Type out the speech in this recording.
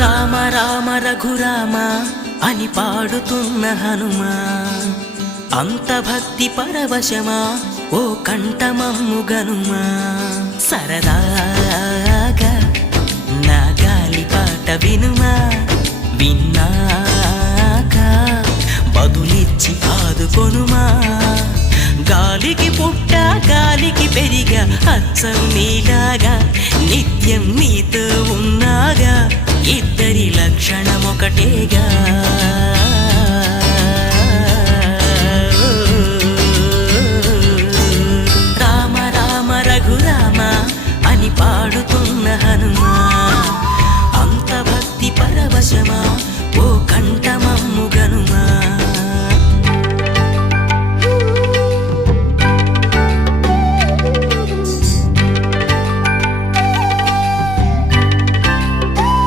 రామ రామ రఘురామ అని పాడుతున్న హనుమా, అంత భక్తి పరవశమా ఓ కంఠమమ్ము గనుమా. సరదాగా నా గాలి పాట వినుమా, విన్నాక బదులిచ్చి ఆదుకొనుమా. గాలికి పుట్ట గాలికి పెరిగా అచ్చం నీలాగా, నిత్యం నీతో ఉన్నాగా, ఇద్దరి లక్షణమొకటేగా.